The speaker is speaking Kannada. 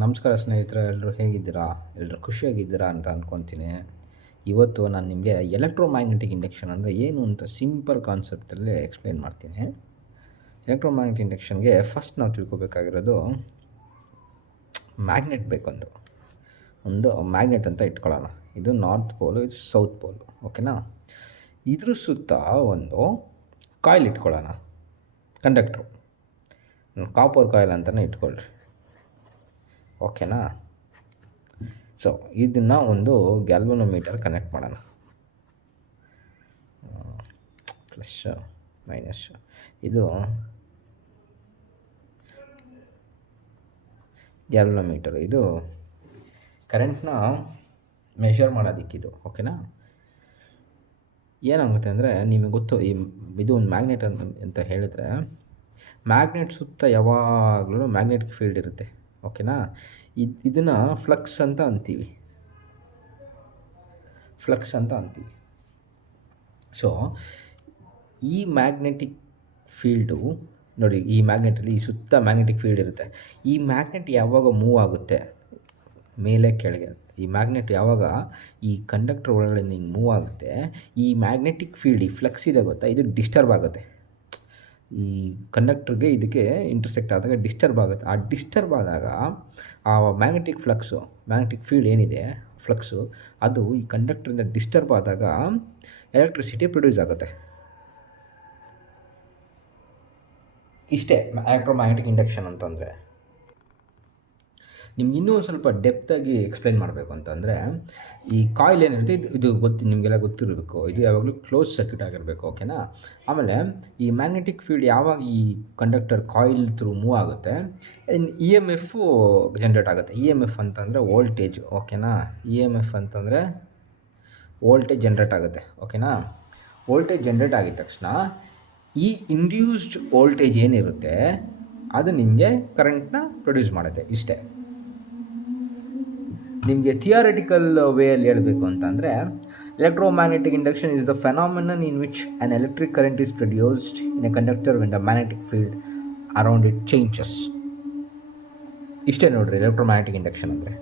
ನಮಸ್ಕಾರ ಸ್ನೇಹಿತರೆ, ಎಲ್ಲರೂ ಹೇಗಿದ್ದೀರಾ? ಎಲ್ಲರೂ ಖುಷಿಯಾಗಿದ್ದೀರಾ ಅಂತ ಅಂದ್ಕೊತೀನಿ. ಇವತ್ತು ನಾನು ನಿಮಗೆ ಎಲೆಕ್ಟ್ರೋಮ್ಯಾಗ್ನೆಟಿಕ್ ಇಂಡಕ್ಷನ್ ಅಂದರೆ ಏನು ಅಂತ ಸಿಂಪಲ್ ಕಾನ್ಸೆಪ್ಟಲ್ಲಿ ಎಕ್ಸ್ಪ್ಲೇನ್ ಮಾಡ್ತೀನಿ. ಎಲೆಕ್ಟ್ರೋಮ್ಯಾಗ್ನೆಟಿಕ್ ಇಂಡಕ್ಷನ್ಗೆ ಫಸ್ಟ್ ನಾವು ತಿಳ್ಕೊಬೇಕಾಗಿರೋದು ಮ್ಯಾಗ್ನೆಟ್ ಬೇಕೊಂದು ಮ್ಯಾಗ್ನೆಟ್ ಅಂತ ಇಟ್ಕೊಳ್ಳೋಣ. ಇದು ನಾರ್ತ್ ಪೋಲು, ಇದು ಸೌತ್ ಪೋಲು, ಓಕೆನಾ? ಇದ್ರ ಸುತ್ತ ಒಂದು ಕಾಯಿಲ್ ಇಟ್ಕೊಳ್ಳೋಣ, ಕಂಡಕ್ಟ್ರು, ಕಾಪರ್ ಕಾಯಿಲ್ ಅಂತಲೇ ಇಟ್ಕೊಳ್ರಿ, ಓಕೆನಾ? ಸೊ ಇದನ್ನು ಒಂದು ಗ್ಯಾಲ್ವನೋಮೀಟರ್ ಕನೆಕ್ಟ್ ಮಾಡೋಣ. ಪ್ಲಸ್ ಮೈನಸ್, ಇದು ಗ್ಯಾಲ್ವನೋಮೀಟರ್, ಇದು ಕರೆಂಟ್ನ ಮೆಷರ್ ಮಾಡೋದಕ್ಕಿದು, ಓಕೆನಾ? ಏನಾಗುತ್ತೆ ಅಂದರೆ ನಿಮಗೆ ಗೊತ್ತು, ಇದು ಒಂದು ಮ್ಯಾಗ್ನೆಟ್ ಅಂತ ಹೇಳಿದ್ರೆ ಮ್ಯಾಗ್ನೆಟ್ ಸುತ್ತ ಯಾವಾಗಲೂ ಮ್ಯಾಗ್ನೆಟಿಕ್ ಫೀಲ್ಡ್ ಇರುತ್ತೆ, ಓಕೆನಾ? ಇದನ್ನು ಫ್ಲಕ್ಸ್ ಅಂತ ಅಂತೀವಿ. ಸೊ ಈ ಮ್ಯಾಗ್ನೆಟಿಕ್ ಫೀಲ್ಡು ನೋಡಿ, ಈ ಮ್ಯಾಗ್ನೆಟಲ್ಲಿ ಈ ಸುತ್ತ ಮ್ಯಾಗ್ನೆಟಿಕ್ ಫೀಲ್ಡ್ ಇರುತ್ತೆ. ಈ ಮ್ಯಾಗ್ನೆಟ್ ಯಾವಾಗ ಮೂವ್ ಆಗುತ್ತೆ ಮೇಲೆ ಕೆಳಗೆ, ಈ ಮ್ಯಾಗ್ನೆಟ್ ಯಾವಾಗ ಈ ಕಂಡಕ್ಟರ್ ಒಳಗಡೆ ಹಿಂಗೆ ಮೂವ್ ಆಗುತ್ತೆ, ಈ ಮ್ಯಾಗ್ನೆಟಿಕ್ ಫೀಲ್ಡ್, ಈ ಫ್ಲಕ್ಸ್ ಇದೆ ಗೊತ್ತಾ, ಇದು ಡಿಸ್ಟರ್ಬ್ ಆಗುತ್ತೆ. ಈ ಕಂಡಕ್ಟರ್ಗೆ ಇದಕ್ಕೆ ಇಂಟರ್ಸೆಕ್ಟ್ ಆದಾಗ ಡಿಸ್ಟರ್ಬ್ ಆಗುತ್ತೆ. ಆ ಡಿಸ್ಟರ್ಬ್ ಆದಾಗ ಆ ಮ್ಯಾಗ್ನೆಟಿಕ್ ಫೀಲ್ಡ್ ಏನಿದೆ, ಫ್ಲಕ್ಸು, ಅದು ಈ ಕಂಡಕ್ಟರಿಂದ ಡಿಸ್ಟರ್ಬ್ ಆದಾಗ ಎಲೆಕ್ಟ್ರಿಸಿಟಿ ಪ್ರೊಡ್ಯೂಸ್ ಆಗುತ್ತೆ. ಇಷ್ಟೇ ಎಲೆಕ್ಟ್ರೋಮ್ಯಾಗ್ನೆಟಿಕ್ ಇಂಡಕ್ಷನ್ ಅಂತಂದರೆ. ನಿಮ್ಗೆ ಇನ್ನೂ ಸ್ವಲ್ಪ ಡೆಪ್ತಾಗಿ ಎಕ್ಸ್ಪ್ಲೈನ್ ಮಾಡಬೇಕು ಅಂತಂದರೆ, ಈ ಕಾಯಿಲ್ ಏನಿರುತ್ತೆ ಇದು ನಿಮಗೆಲ್ಲ ಗೊತ್ತಿರಬೇಕು, ಇದು ಯಾವಾಗಲೂ ಕ್ಲೋಸ್ ಸರ್ಕ್ಯೂಟ್ ಆಗಿರಬೇಕು, ಓಕೆನಾ? ಆಮೇಲೆ ಈ ಮ್ಯಾಗ್ನೆಟಿಕ್ ಫೀಲ್ಡ್ ಯಾವಾಗ ಈ ಕಂಡಕ್ಟರ್ ಕಾಯಿಲ್ ಥ್ರೂ ಮೂವ್ ಆಗುತ್ತೆ, ಇ ಎಮ್ ಎಫು ಜನ್ರೇಟ್ ಆಗುತ್ತೆ. ಇ ಎಮ್ ಎಫ್ ಅಂತಂದರೆ ವೋಲ್ಟೇಜ್, ಓಕೆನಾ? ಇ ಎಮ್ ಎಫ್ ಅಂತಂದರೆ ವೋಲ್ಟೇಜ್ ಜನ್ರೇಟ್ ಆಗುತ್ತೆ, ಓಕೆನಾ? ವೋಲ್ಟೇಜ್ ಜನ್ರೇಟ್ ಆಗಿದ ತಕ್ಷಣ ಈ ಇಂಡ್ಯೂಸ್ಡ್ ವೋಲ್ಟೇಜ್ ಏನಿರುತ್ತೆ ಅದು ನಿಮಗೆ ಕರೆಂಟ್ನ ಪ್ರೊಡ್ಯೂಸ್ ಮಾಡುತ್ತೆ. ಇಷ್ಟೇ. ನಿಮಗೆ ಥಿಯರಿಟಿಕಲ್ ವೇಯಲ್ಲಿ ಹೇಳಬೇಕು ಅಂತಂದರೆ, electromagnetic induction is the phenomenon in which on electric current is produced in a conductor when the magnetic field around it changes. ಇಷ್ಟೇ ನೋಡಿರಿ ಎಲೆಕ್ಟ್ರೋಮ್ಯಾಗ್ನೆಟಿಕ್ ಇಂಡಕ್ಷನ್ ಅಂದರೆ.